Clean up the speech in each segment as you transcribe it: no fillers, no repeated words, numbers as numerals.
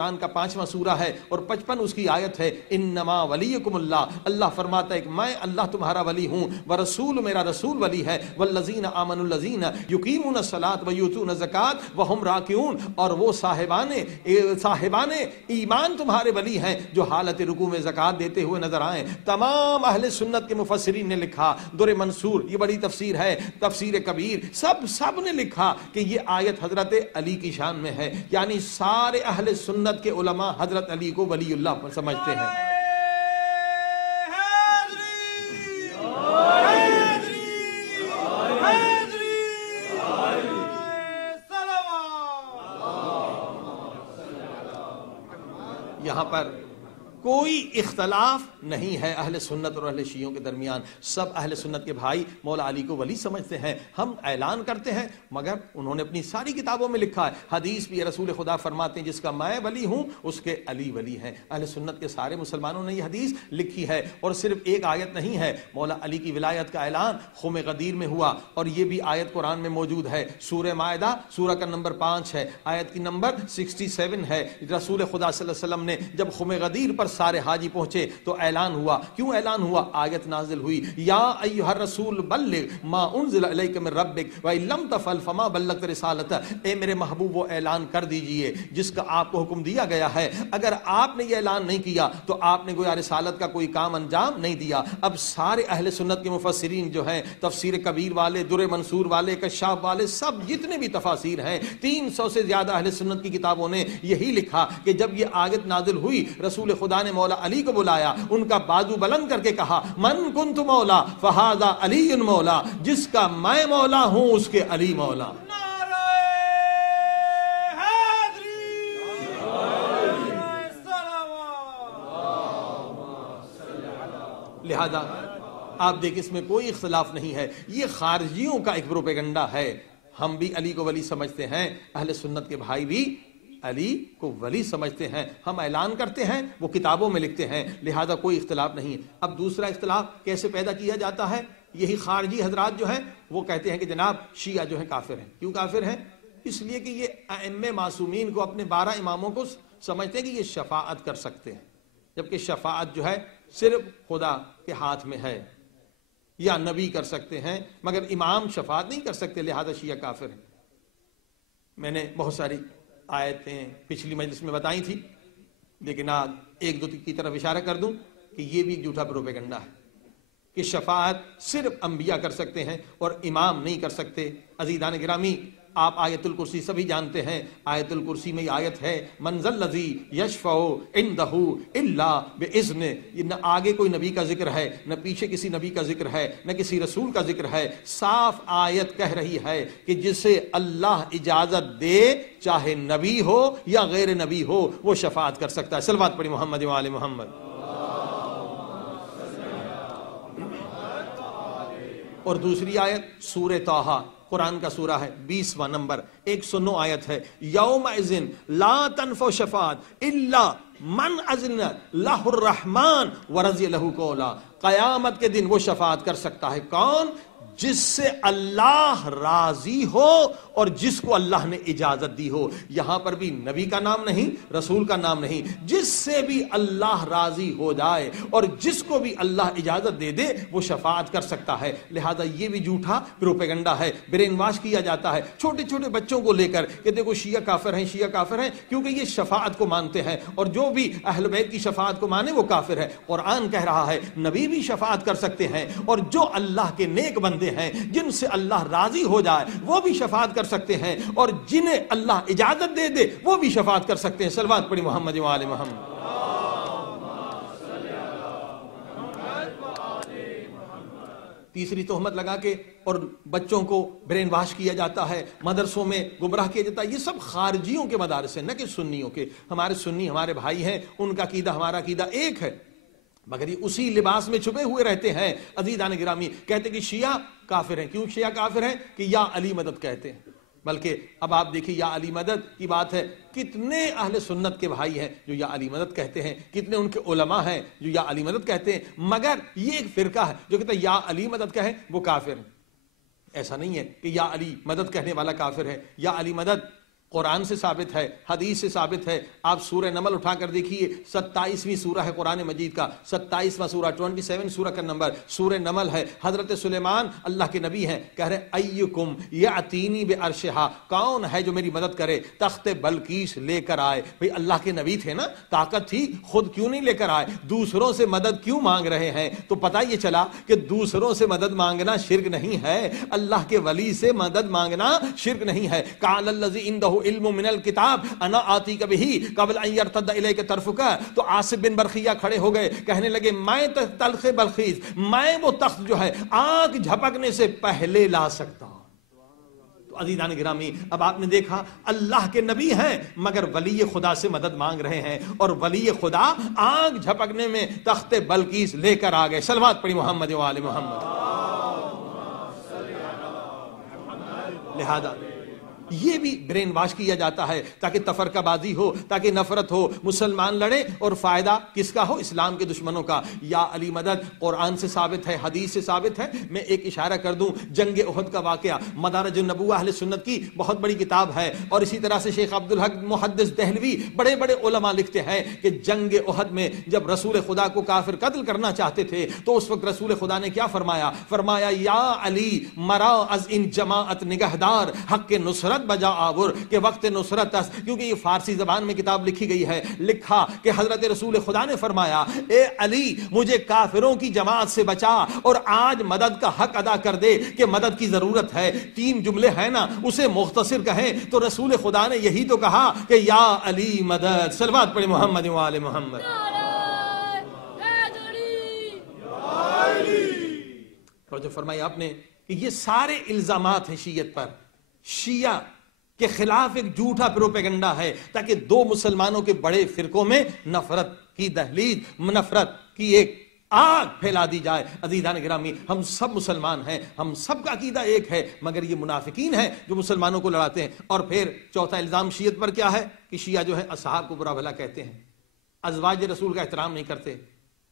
قرآن کا 5واں سورہ ہے اور 55 اس کی آیت ہے، انما ولیکم اللہ، اللہ فرماتا ہے کہ میں اللہ تمہارا ولی ہوں، ورسول میرا رسول ولی ہے، والذین آمنوا الذین یقیمون الصلاۃ ویؤتون الزکاۃ وہم راکعون، اور وہ صاحبان ایمان تمہارے ولی ہیں جو حالت رکوع میں زکوٰۃ دیتے ہوئے نظر آئیں۔ تمام اہل سنت کے مفسرین نے لکھا، در منصور یہ بڑی تفسیر ہے، تفسیر کبیر، سب نے لکھا کہ یہ آیت حضرت علی کی شان میں ہے، یعنی سارے اہل سنت کے علماء حضرت علی کو ولی اللہ سمجھتے ہیں۔ یہاں پر کوئی اختلاف نہیں ہے اہل سنت اور اہل شیعوں کے درمیان، سب اہل سنت کے بھائی مولا علی کو ولی سمجھتے ہیں۔ ہم اعلان کرتے ہیں مگر انہوں نے اپنی ساری کتابوں میں لکھا ہے، حدیث بھی رسول خدا فرماتے ہیں جس کا میں ولی ہوں اس کے علی ولی ہیں۔ اہل سنت کے سارے مسلمانوں نے یہ حدیث لکھی ہے، اور صرف ایک آیت نہیں ہے، مولا علی کی ولایت کا اعلان خم غدیر میں ہوا، اور یہ بھی آیت قرآن میں موجود ہے، سورہ مائدہ سورہ کا نمبر 5 ہے، آیت کی نمبر 67 ہے۔ رسول خدا صلی اللہ علیہ وسلم نے جب خم غدیر پر سارے حاجی پہنچے تو اعلان ہوا، کیوں اعلان ہوا؟ آیت نازل ہوئی، یا ایھا الرسول بلغ ما انزل الیک من ربک وان لم تفعل فما بلغت رسالتہ، اے میرے محبوب وہ اعلان کر دیجئے جس کا آپ کو حکم دیا گیا ہے، اگر آپ نے یہ اعلان نہیں کیا تو آپ نے گویا رسالت کا کوئی کام انجام نہیں دیا۔ اب سارے اہل سنت کے مفسرین جو ہیں، تفسیر کبیر والے، در منصور والے، کشاف والے، سب جتنے بھی تفاسیر ہیں، 300 سے زیادہ اہل سنت کی کتابوں نے یہی لکھا کہ جب یہ آیت نازل ہوئی رسول خدا نے مولا علی کو بلایا، ان کا بازو بلند کر کے کہا، من کنت مولا فہذا علی مولا، جس کا میں مولا ہوں اس کے علی مولا۔ لہذا آپ دیکھ اس میں کوئی اختلاف نہیں ہے، یہ خارجیوں کا ایک پروپیگنڈا ہے۔ ہم بھی علی کو ولی سمجھتے ہیں، اہل سنت کے بھائی بھی علی کو ولی سمجھتے ہیں، ہم اعلان کرتے ہیں، وہ کتابوں میں لکھتے ہیں، لہذا کوئی اختلاف نہیں ہے۔ اب دوسرا اختلاف کیسے پیدا کیا جاتا ہے؟ یہی خارجی حضرات جو ہیں وہ کہتے ہیں کہ جناب شیعہ جو ہیں کافر ہیں۔ کیوں کافر ہیں؟ اس لیے کہ یہ ائمہ معصومین کو، اپنے 12 اماموں کو سمجھتے ہیں کہ یہ شفاعت کر سکتے ہیں، جبکہ شفاعت جو ہے صرف خدا کے ہاتھ میں ہے، یا نبی کر سکتے ہیں مگر امام شفاعت نہیں کر سکتے، لہذا شیعہ کافر ہیں۔ میں نے بہت ساری آیتیں پچھلی مجلس میں بتائی تھی، لیکن آج ایک دو کی طرف اشارہ کر دوں کہ یہ بھی جھوٹا پروپیگنڈا ہے کہ شفاعت صرف انبیاء کر سکتے ہیں اور امام نہیں کر سکتے۔ عزیزان گرامی، آپ آیت الکرسی سبھی جانتے ہیں، آیت الکرسی میں یہ آیت ہے، من ذا الذی یشفع عندہ الا باذنہ، نہ آگے کوئی نبی کا ذکر ہے، نہ پیچھے کسی نبی کا ذکر ہے، نہ کسی رسول کا ذکر ہے، صاف آیت کہہ رہی ہے کہ جسے اللہ اجازت دے، چاہے نبی ہو یا غیر نبی ہو، وہ شفاعت کر سکتا ہے۔ صلوات پڑھی محمد و آل محمد۔ اور دوسری آیت سورہ طٰہٰ، قرآن کا سورہ ہے، 20واں نمبر، 109 آیت ہے، یومئذ لا تنفع شفاعت الا من اذن لہ الرحمن ورضی لہ قولا، قیامت کے دن وہ شفاعت کر سکتا ہے کون؟ جس سے اللہ راضی ہو اور جس کو اللہ نے اجازت دی ہو۔ یہاں پر بھی نبی کا نام نہیں، رسول کا نام نہیں، جس سے بھی اللہ راضی ہو جائے اور جس کو بھی اللہ اجازت دے دے وہ شفاعت کر سکتا ہے۔ لہذا یہ بھی جھوٹا پروپیگنڈا ہے، برین واش کیا جاتا ہے چھوٹے چھوٹے بچوں کو لے کر کہ دیکھو شیعہ کافر ہیں، شیعہ کافر ہیں، کیونکہ یہ شفاعت کو مانتے ہیں، اور جو بھی اہل بیت کی شفاعت کو مانے وہ کافر ہے۔ قرآن کہہ رہا ہے نبی بھی شفاعت کر سکتے ہیں، اور جو اللہ کے نیک بندے ہیں جن سے اللہ راضی ہو جائے وہ بھی شفاعت کر سکتے ہیں، اور جنہیں اللہ اجازت دے دے وہ بھی شفاعت کر سکتے ہیں۔ صلوات پڑھی محمد و آل محمد۔ تیسری تہمت لگا کے اور بچوں کو برین واش کیا جاتا ہے، مدرسوں میں گمراہ کیا جاتا ہے، یہ سب خارجیوں کے مدارس ہیں، نہ کہ سنیوں کے۔ ہمارے سنی ہمارے بھائی ہیں، ان کا عقیدہ ہمارا عقیدہ ایک ہے، مگر یہ اسی لباس میں چھپے ہوئے رہتے ہیں۔ عزیزان گرامی، کہتے کہ شیعہ کافر ہیں۔ کیوں شیعہ کافر ہیں؟ کہ یا علی مدد کہتے ہیں۔ بلکہ اب آپ دیکھیں یا علی مدد کی بات ہے، کتنے اہل سنت کے بھائی ہیں جو یا علی مدد کہتے ہیں، کتنے ان کے علماء ہیں جو یا علی مدد کہتے ہیں، مگر یہ ایک فرقہ ہے جو کہتا ہے یا علی مدد کہیں وہ کافر ہیں۔ ایسا نہیں ہے کہ یا علی مدد کہنے والا کافر ہے۔ یا علی مدد قرآن سے ثابت ہے، حدیث سے ثابت ہے. آپ سورہ نمل اٹھا کر دیکھیے، 27ویں سورہ ہے قرآن مجید کا، 27واں سورہ، 27 سورہ کا نمبر، سورہ نمل ہے. حضرت سلیمان اللہ کے نبی ہیں، کہہ رہے ایکم یاتینی بعرشہا، کون ہے جو میری مدد کرے تخت بلقیس لے کر آئے. بھئی اللہ کے نبی تھے نا، طاقت تھی، خود کیوں نہیں لے کر آئے؟ دوسروں سے مدد کیوں مانگ رہے ہیں؟ تو پتہ یہ چلا کہ دوسروں سے مدد مانگنا شرک نہیں ہے، اللہ کے ولی سے مدد مانگنا شرک نہیں ہے. قال الذی عنده علم من الکتاب انا آتیک بہ قبل ان یرتد الیک طرفک. تو عاصب بن برخیہ کھڑے ہو گئے، کہنے لگے میں تلخ بلخیز، میں وہ تخت جو ہے آنکھ جھپکنے سے پہلے لا سکتا ہوں. تو عزیزان گرامی، اب آپ نے دیکھا اللہ کے نبی ہیں مگر ولی خدا سے مدد مانگ رہے ہیں، اور ولی خدا آنکھ جھپکنے میں تخت بلقیس لے کر آ گئے. صلوات پڑھی محمد و آل محمد. لہذا یہ بھی برین واش کیا جاتا ہے تاکہ تفرقہ بازی ہو، تاکہ نفرت ہو، مسلمان لڑے، اور فائدہ کس کا ہو؟ اسلام کے دشمنوں کا. یا علی مدد قرآن سے ثابت ہے، حدیث سے ثابت ہے. میں ایک اشارہ کر دوں، جنگ احد کا واقعہ مدارج النبوہ اہل سنت کی بہت بڑی کتاب ہے، اور اسی طرح سے شیخ عبدالحق محدث دہلوی بڑے بڑے علماء لکھتے ہیں کہ جنگ احد میں جب رسول خدا کو کافر قتل کرنا چاہتے تھے تو اس وقت رسول خدا نے کیا فرمایا؟ فرمایا یا علی مرا از ان جماعت نگہدار حق نصرت بجا آور، کہ وقت نصرت است. کیونکہ یہ فارسی زبان میں کتاب لکھی گئی ہے، لکھا کہ حضرت رسول خدا نے فرمایا اے علی مجھے کافروں کی جماعت سے بچا اور آج مدد کا حق ادا کر دے کہ مدد کی ضرورت ہے. 3 جملے ہیں نا، اسے مختصر کہیں تو رسول خدا نے یہی تو کہا کہ یا علی مدد. صلوات پڑھے محمد و آل محمد. اور جو فرمایا آپ نے کہ یہ سارے الزامات ہیں شیعت پر، شیعہ کے خلاف ایک جھوٹا پروپیگنڈا ہے تاکہ دو مسلمانوں کے بڑے فرقوں میں نفرت کی دہلیز، نفرت کی ایک آگ پھیلا دی جائے. عزیزان گرامی، ہم سب مسلمان ہیں، ہم سب کا عقیدہ ایک ہے، مگر یہ منافقین ہیں جو مسلمانوں کو لڑاتے ہیں. اور پھر چوتھا الزام شیعت پر کیا ہے کہ شیعہ جو ہے اصحاب کو برا بھلا کہتے ہیں، ازواج رسول کا احترام نہیں کرتے،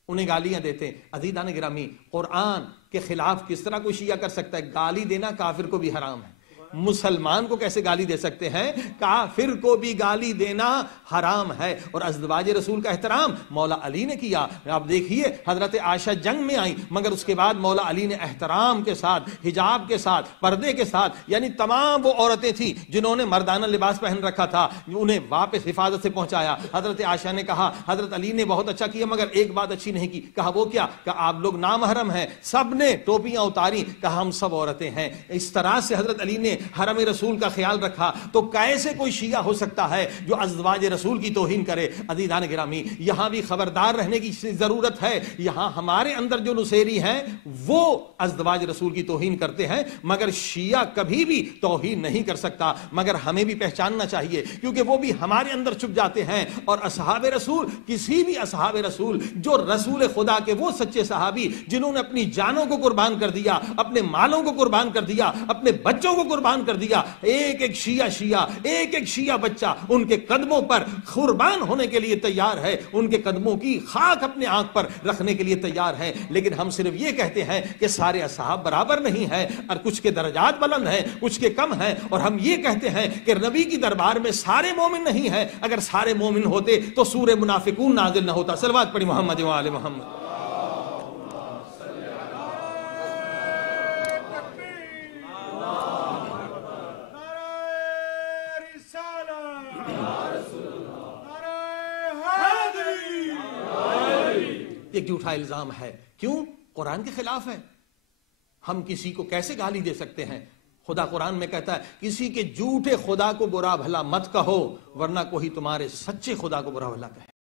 انہیں گالیاں دیتے ہیں. عزیزان گرامی، قرآن کے خلاف کس طرح کوئی شیعہ کر سکتا ہے؟ گالی دینا کافر کو بھی حرام ہے. مسلمان کو کیسے گالی دے سکتے ہیں؟ کافر کو بھی گالی دینا حرام ہے. اور ازواج رسول کا احترام مولا علی نے کیا. آپ دیکھیے حضرت عائشہ جنگ میں آئیں مگر اس کے بعد مولا علی نے احترام کے ساتھ، حجاب کے ساتھ، پردے کے ساتھ، یعنی تمام وہ عورتیں تھیں جنہوں نے مردانہ لباس پہن رکھا تھا انہیں واپس حفاظت سے پہنچایا. حضرت عائشہ نے کہا حضرت علی نے بہت اچھا کیا مگر ایک بات اچھی نہیں کی. کہا وہ کیا؟ کہ آپ لوگ نامحرم ہیں. سب نے ٹوپیاں اتاری، کہا ہم سب عورتیں ہیں. اس طرح سے حضرت علی نے حرم رسول کا خیال رکھا. تو کیسے کوئی شیعہ ہو سکتا ہے جو ازواج رسول کی توہین کرے؟ عزیزان گرامی، یہاں بھی خبردار رہنے کی ضرورت ہے. یہاں ہمارے اندر جو نصیری ہیں وہ ازواج رسول کی توہین کرتے ہیں مگر شیعہ کبھی بھی توہین نہیں کر سکتا. مگر ہمیں بھی پہچاننا چاہیے کیونکہ وہ بھی ہمارے اندر چھپ جاتے ہیں. اور اصحاب رسول، کسی بھی اصحاب رسول جو رسول خدا کے وہ سچے صحابی جنہوں نے اپنی جانوں کو قربان کر دیا، اپنے مالوں کو قربان کر دیا، اپنے بچوں کو قربان کر دیا، ایک ایک شیعہ بچہ ان کے قدموں پر قربان ہونے کے لیے تیار ہے، ان کے قدموں کی خاک اپنے آنکھ پر رکھنے کے لیے تیار ہے. لیکن ہم صرف یہ کہتے ہیں کہ سارے اصحاب برابر نہیں ہیں اور کچھ کے درجات بلند ہیں، کچھ کے کم ہیں. اور ہم یہ کہتے ہیں کہ نبی کی دربار میں سارے مومن نہیں ہیں. اگر سارے مومن ہوتے تو سورہ منافقون نازل نہ ہوتا. صلوات پڑھی محمد و آل محمد. ایک جھوٹا الزام ہے، کیوں؟ قرآن کے خلاف ہے. ہم کسی کو کیسے گالی دے سکتے ہیں؟ خدا قرآن میں کہتا ہے کسی کے جھوٹے خدا کو برا بھلا مت کہو ورنہ کوئی تمہارے سچے خدا کو برا بھلا کہے.